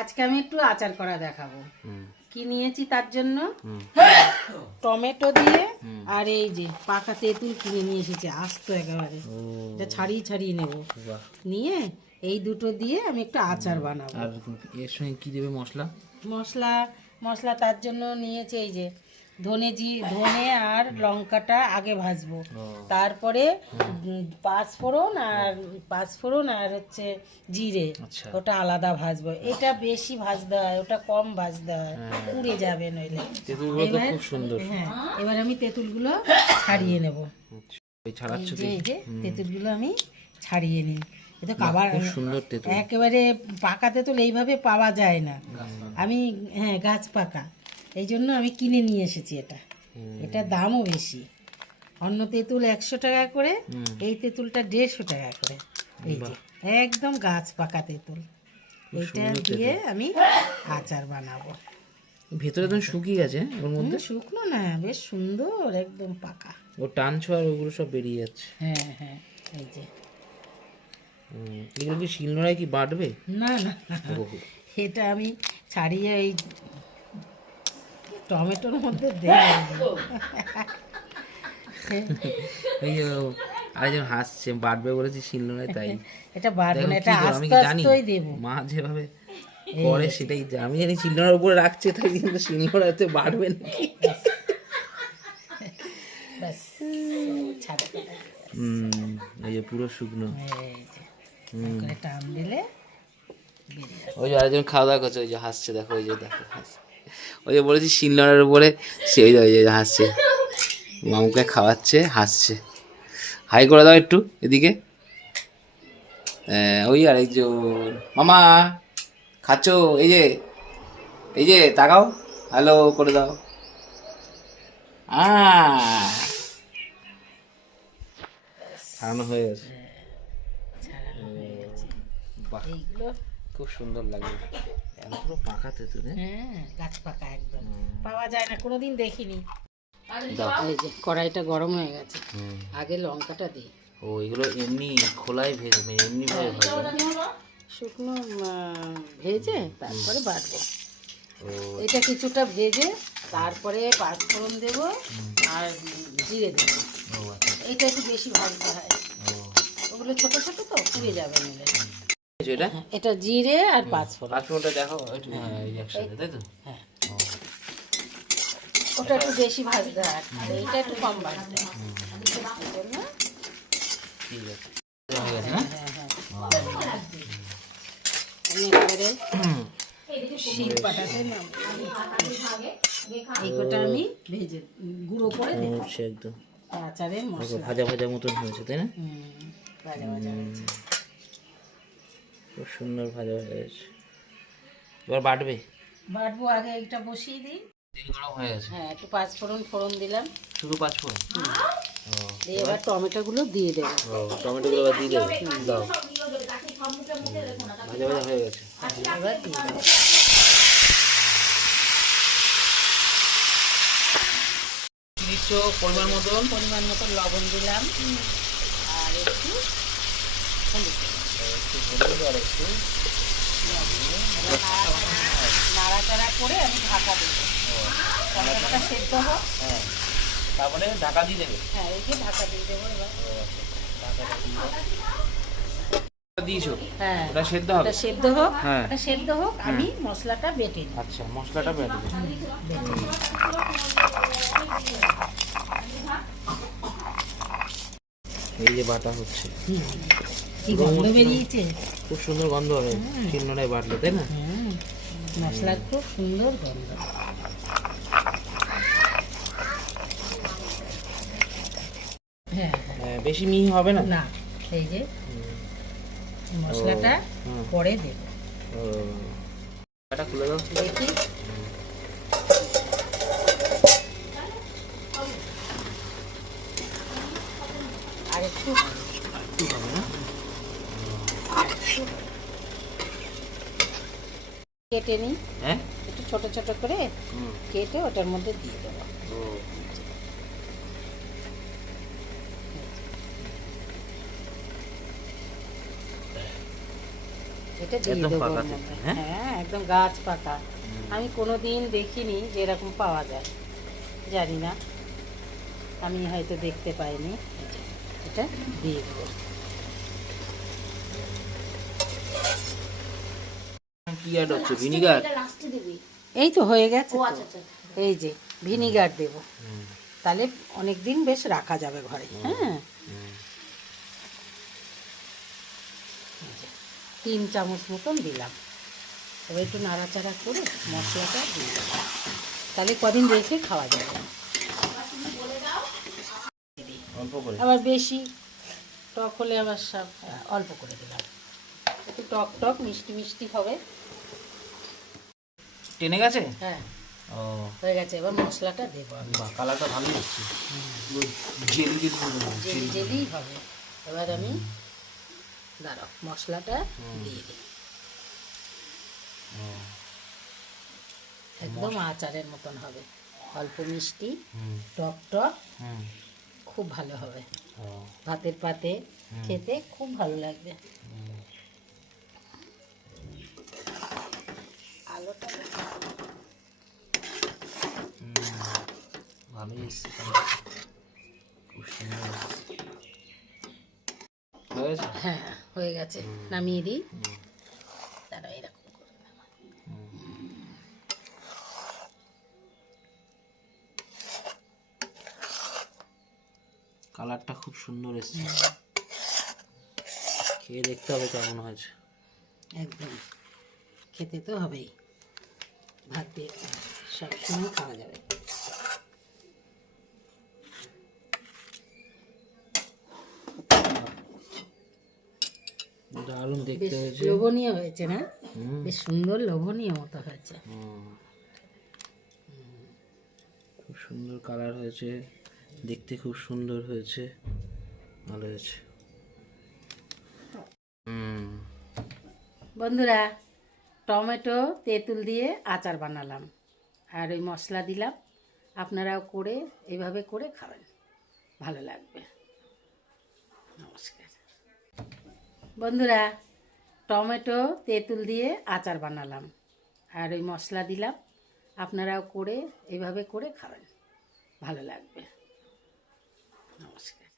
আজকে আমি একটু আচার করা দেখাবো। কি নিয়েছি তার জন্য টমেটো দিয়ে আর এই যে পাকা তেঁতুল কিনে নিয়ে এসেছি আস্ত একেবারে, এটা ছাড়িয়ে ছাড়িয়ে নেব, নিয়ে এই দুটো দিয়ে আমি একটু আচার বানাবো। আর এর সঙ্গে কি দেবে মশলা? মশলা তার জন্য নিয়েছি এই যে ধনে আর লঙ্কাটা আগে ভাজবো, তারপরে পাঁচফোড়ন আর হচ্ছে জিরে, ওটা আলাদা ভাজবো। এটা বেশি ভাজতে হয়, ওটা কম ভাজতে হয়, পুড়ে যাবে নইলে। হ্যাঁ, এবার আমি তেঁতুলগুলো ছাড়িয়ে নেব। এই যে তেঁতুলগুলো আমি ছাড়িয়ে নিই। এটা খাবার একেবারে পাকা তেঁতুল এইভাবে পাওয়া যায় না। আমি গাছ পাকা, এই জন্য আমি কিনে নিয়ে এসেছি। এটা দামও বেশি। অন্য তেঁতুল 100 টাকা করে, এই তেঁতুলটা 150 টাকা করে। এই যে একদম গাছ পাকা তেঁতুল, এটা দিয়ে আমি আচার বানাবো। ভেতরে তো শুকিয়ে গেছে, ওর মধ্যে শুকনো না, বেশ সুন্দর একদম পাকা। ও টানছো আর ওগুলো সব বেরিয়ে যাচ্ছে। হ্যাঁ, এই যে এগুলো কি শিলনোড়ায় কি বাটবে? না, এটা আমি ছাড়িয়ে এই টমেটোর মধ্যে দেবো। আরেকজন হাসছে, বাটবে বলেছি শিলনোড়ায়, তাই এটা বাটবে না, এটা আস্তে আস্তেই দেবো। মা যেভাবে করে সেটাই আমি জানি, শিলনোড়ার উপরে রাখছে তাই, কিন্তু শিলনোড়াতে বাটবে নাকি। এই যে পুরো শুকনো, টান দিলে ওই যে আরেকজন খাওয়া দাওয়া করছে, ওই যে হাসছে, দেখো ওই যে দেখো হাসছে। ওই যে বলেছি শিলনোড়ার উপরে, সে ওই যে হাসছে, মামুকে খাওয়াচ্ছে, হাসছে। হাই করে দাও একটু এদিকে। ওই আরেকজন মামা খাচ্ছ, এই যে তাকাও, হ্যালো করে দাও। ছাড়ানো হয়ে গেছে। বাহ, খুব সুন্দর লাগে। পুরো পাকা তেঁতুল, গাছ পাকা একদম, পাওয়া যায় না, কোনোদিন দেখিনি। এই যে কড়াইটা গরম হয়ে গেছে, আগে লঙ্কাটা দিই। ও এগুলো এমনি খোলায় ভেজে, এমনি ভাবে শুকনো ভেজে তারপরে বাটবো। এটা কিছুটা ভেজে তারপরে পাঁচফোড়ন দেবো আর জিরে দেবো। এইটা একটু বেশি ভাজতে হয়, ওগুলো ছোট ছোট তো পুড়ে যাবে নিলে। এটা জিরে আর পাঁচফোড়নটা দেখো একসাথে, তাই তো? হ্যাঁ, ওটা একটু বেশি ভাজতে হয়, এইটা একটু কম ভাজতে হয়। ঠিক আছে, আমি এবারে শিল পাটাতে নাম এই কটা আমি ভেজে গুঁড়ো করে দেবো। একদম আচারের মশলা ভাজা ভাজা মতন হয়েছে, তাই না? ভাজা ভাজা হয়েছে, খুব সুন্দর ভাজা হয়ে গেছে। এবার বাটবো, আগে এটা বসিয়ে দিই। গরম হয়ে গেছে। হ্যাঁ, একটু পাঁচফোড়ন দিলাম, শুধু পাঁচফোড়ন। এবার টমেটোগুলো দিয়ে দেবো। টমেটোগুলো এবার দিয়ে দেবো, দাও। ভাজা ভাজা হয়ে গেছে, এবার দিয়ে দেবো। পরিমাণ মতন লবণ দিলাম, আর একটু হলুদ আর একটু নাড়াচাড়া করে আমি ঢাকা দেবো। টমেটোটা সেদ্ধ হোক, তারপরে ঢাকা দিয়ে দেবে। হ্যাঁ, এই যে ঢাকা দিয়ে দেবো। এবার দিয়েছো? হ্যাঁ, ওটা সেদ্ধ হোক, এটা সেদ্ধ হোক, আমি মশলাটা বেটে নিই। আচ্ছা, মশলাটা বেটে নিই। এই যে বাটা হচ্ছে, কি গন্ধ বেরিয়েছে, খুব সুন্দর গন্ধ হবে শিলনোড়ায় বাটলে, তাই না? মশলার খুব সুন্দর গন্ধ। হ্যাঁ, বেশি মিহি হবে না। না, এই যে মশলাটা পরে দেব। এটা খুলে দাও দেখি। আর একটু হবে না, কেটে নিই। একটু ছোট ছোট করে কেটে ওটার মধ্যে দিয়ে দেবো। এটা দিয়ে একদম দেবো পাকা ওর তেঁতুল, মধ্যে। হ্যাঁ? হ্যাঁ একদম গাছ পাকা। আমি কোনোদিন দেখিনি যে এরকম পাওয়া যায়, জানি না, আমি হয়তো দেখতে পাইনি। এটা দিয়ে দেবো। কি অ্যাড হচ্ছে? ভিনিগার? এই তো হয়ে গেছে তো। এই যে ভিনিগার দেব, তাহলে অনেক দিন বেশ রাখা যাবে ঘরে। হ্যাঁ, 3 চামচ মতন দিলাম। এবার একটু নাড়াচাড়া করে মশলাটা দিয়ে দেবো, তাহলে কদিন রেখে খাওয়া যাবে। অল্প করে? আবার বেশি টক হলে আবার সব অল্প করে দিলাম, একটু টক টক মিষ্টি মিষ্টি হবে। টেনে গেছে? হ্যাঁ ও হয়ে গেছে, এবার মশলাটা দেবো আমি। বাহ, কালারটা ভালোই হচ্ছে, জেলি জেলি জেলি হবে। এবার আমি দাঁড়াও মশলাটা দিয়ে দিই, একদম আচারের মতন হবে, অল্প মিষ্টি, টক টক, খুব ভালো হবে। ভাতের পাতে খেতে খুব ভালো লাগবে। আলুটা ভালোই এসছে, খুব সুন্দর হয়েছে। হ্যাঁ হয়ে গেছে, নামিয়ে দিই। দাঁড়াও এরকম করে কালারটা খুব সুন্দর এসছে, খেয়ে দেখতে হবে কেমন হয়েছে। একদম খেতে তো হবেই, ভাত দিয়ে সবসময় খাওয়া যাবে। দারুণ দেখতে বেশ হয়েছে, লোভনীয় হয়েছে না? বেশ সুন্দর লোভনীয় মতো হয়েছে। খুব সুন্দর কালার হয়েছে, দেখতে খুব সুন্দর হয়েছে, ভালো হয়েছে। বন্ধুরা, টমেটো তেঁতুল দিয়ে আচার বানালাম, আর ওই মশলা দিলাম। আপনারাও করে এইভাবে করে খাবেন, ভালো লাগবে। নমস্কার বন্ধুরা, টমেটো তেঁতুল দিয়ে আচার বানালাম, আর ওই মশলা দিলাম। আপনারাও করে এইভাবে করে খাবেন, ভালো লাগবে। নমস্কার।